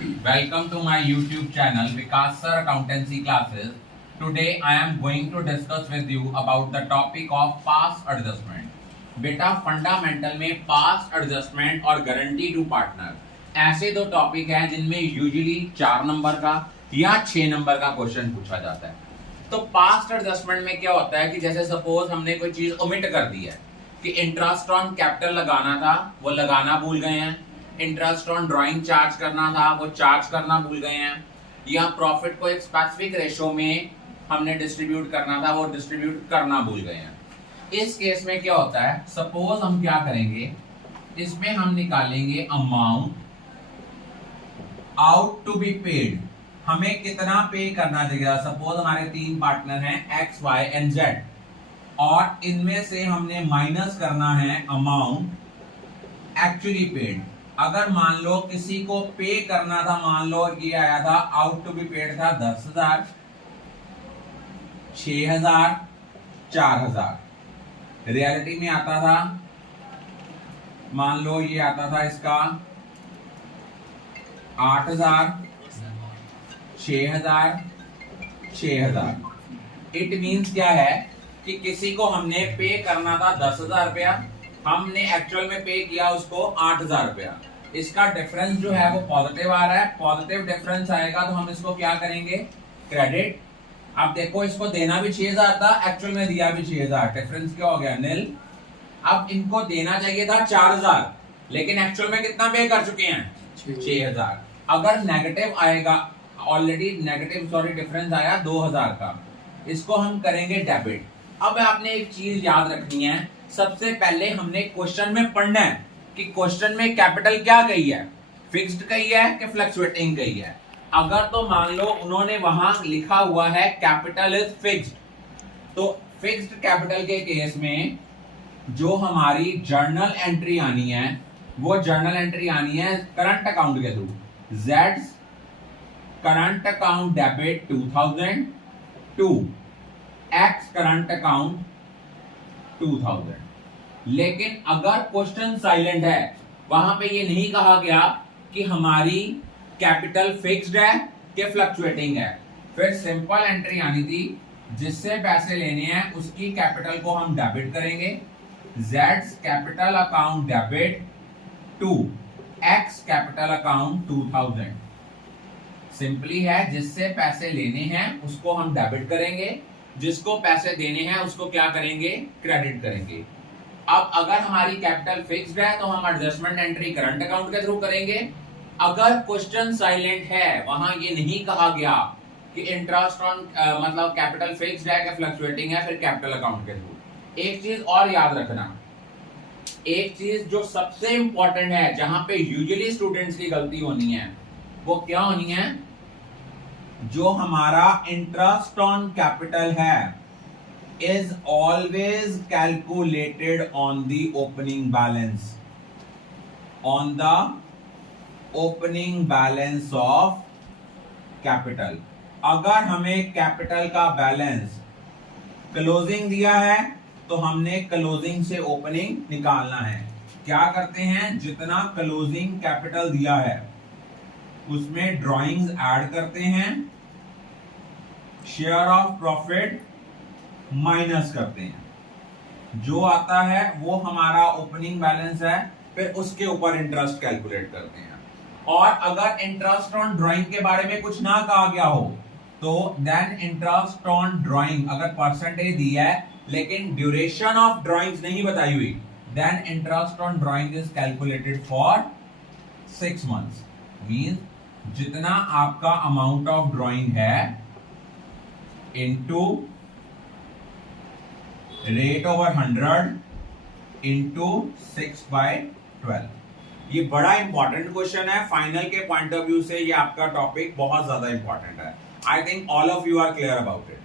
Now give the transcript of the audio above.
Welcome to my YouTube channel Vikas Sir Accountancy Classes. Today I am going to discuss with you about the topic of past adjustment. बेटा fundamental में past adjustment और guarantee to partner ऐसे दो topic हैं जिनमें usually 4 number का या 6 number का क्वेश्चन पूछा जाता है। तो पास्ट एडजस्टमेंट में क्या होता है कि जैसे सपोज हमने कोई चीज ओमिट कर दी है कि इंटरेस्ट ऑन कैपिटल लगाना था, वो लगाना भूल गए हैं, इंटरेस्ट ऑन ड्राइंग चार्ज करना था, वो चार्ज करना भूल गए हैं, या प्रॉफिट को एक स्पेसिफिक रेशो में हमने डिस्ट्रीब्यूट करना था, वो डिस्ट्रीब्यूट करना भूल गए हैं। इस केस में क्या होता है, सपोज हम क्या करेंगे, इसमें हम निकालेंगे amount out to be paid. हमें कितना पे करना चाहिए। सपोज हमारे 3 पार्टनर हैं एक्स वाई एंड जेड, और इनमें से हमने माइनस करना है अमाउंट एक्चुअली पेड। अगर मान लो किसी को पे करना था, मान लो ये आया था आउट टू बी पेड था 10,000, 6,000, 4,000। रियलिटी में आता था, मान लो ये आता था इसका 8,000, 6,000, 6,000। इट मींस क्या है कि किसी को हमने पे करना था 10,000 रुपया, हमने एक्चुअल में पे किया उसको 8,000 रुपया। इसका डिफरेंस जो है वो पॉजिटिव आ रहा है। पॉजिटिव डिफरेंस आएगा तो हम इसको क्या करेंगे, क्रेडिट। अब देखो इसको देना भी 6,000 था, एक्चुअल में दिया भी 6,000, डिफरेंस क्या हो गया, नील। अब इनको देना चाहिए था 4,000, लेकिन एक्चुअल में कितना पे कर चुके हैं, 6,000। अगर नेगेटिव आएगा, ऑलरेडी नेगेटिव डिफरेंस आया 2,000 का, इसको हम करेंगे डेबिट। अब आपने एक चीज याद रखनी है, सबसे पहले हमने क्वेश्चन में पढ़ना है कि क्वेश्चन में कैपिटल क्या कही है, फिक्स्ड कही है कि फ्लक्चुएटिंग कही है। अगर तो मान लो उन्होंने वहां लिखा हुआ है कैपिटल इज फिक्स्ड, तो फिक्स्ड कैपिटल के केस में जो हमारी जर्नल एंट्री आनी है, वो जर्नल एंट्री आनी है करंट अकाउंट के through. Z current account debit 2,000 to X current account 2,000। लेकिन अगर क्वेश्चन साइलेंट है, वहां पे ये नहीं कहा गया कि हमारी कैपिटल फिक्स्ड है कि फ्लक्चुएटिंग है, फिर सिंपल एंट्री आनी थी, जिससे पैसे लेने हैं उसकी कैपिटल को हम डेबिट करेंगे। जेड्स capital account debit to X capital account 2,000। Simply है, जिससे पैसे लेने हैं उसको हम डेबिट करेंगे, जिसको पैसे देने हैं उसको क्या करेंगे, क्रेडिट करेंगे। अब अगर हमारी कैपिटल फिक्स्ड है तो हम एडजस्टमेंट एंट्री करंट अकाउंट के थ्रू करेंगे। अगर क्वेश्चन साइलेंट है, वहां ये नहीं कहा गया कि इंटरेस्ट ऑन मतलब कैपिटल फिक्स्ड है कि फ्लक्चुएटिंग है, फिर कैपिटल अकाउंट के थ्रू। एक चीज और याद रखना, एक चीज जो सबसे इंपॉर्टेंट है, जहां पे यूजुअली स्टूडेंट्स की गलती होनी है, वो क्या होनी है, जो हमारा इंटरेस्ट ऑन कैपिटल है is always calculated on the opening balance, on the opening balance of capital। अगर हमें कैपिटल का बैलेंस क्लोजिंग दिया है तो हमने क्लोजिंग से ओपनिंग निकालना है। क्या करते हैं, जितना क्लोजिंग कैपिटल दिया है उसमें ड्राइंग्स ऐड करते हैं, शेयर ऑफ प्रॉफिट माइनस करते हैं, जो आता है वो हमारा ओपनिंग बैलेंस है, फिर उसके ऊपर इंटरेस्ट कैलकुलेट करते हैं। और अगर इंटरेस्ट ऑन ड्राइंग के बारे में कुछ ना कहा गया हो तो देन इंटरेस्ट ऑन ड्राइंग, अगर परसेंटेज दिया है लेकिन ड्यूरेशन ऑफ ड्राइंग्स नहीं बताई हुई, then interest on drawing is calculated for 6 months. Means जितना आपका अमाउंट ऑफ ड्राइंग है इनटू रेट ओवर 100 इंटू 6/12। ये बड़ा इंपॉर्टेंट क्वेश्चन है, फाइनल के पॉइंट ऑफ व्यू से ये आपका टॉपिक बहुत ज्यादा इंपॉर्टेंट है। I think all of you are clear about it.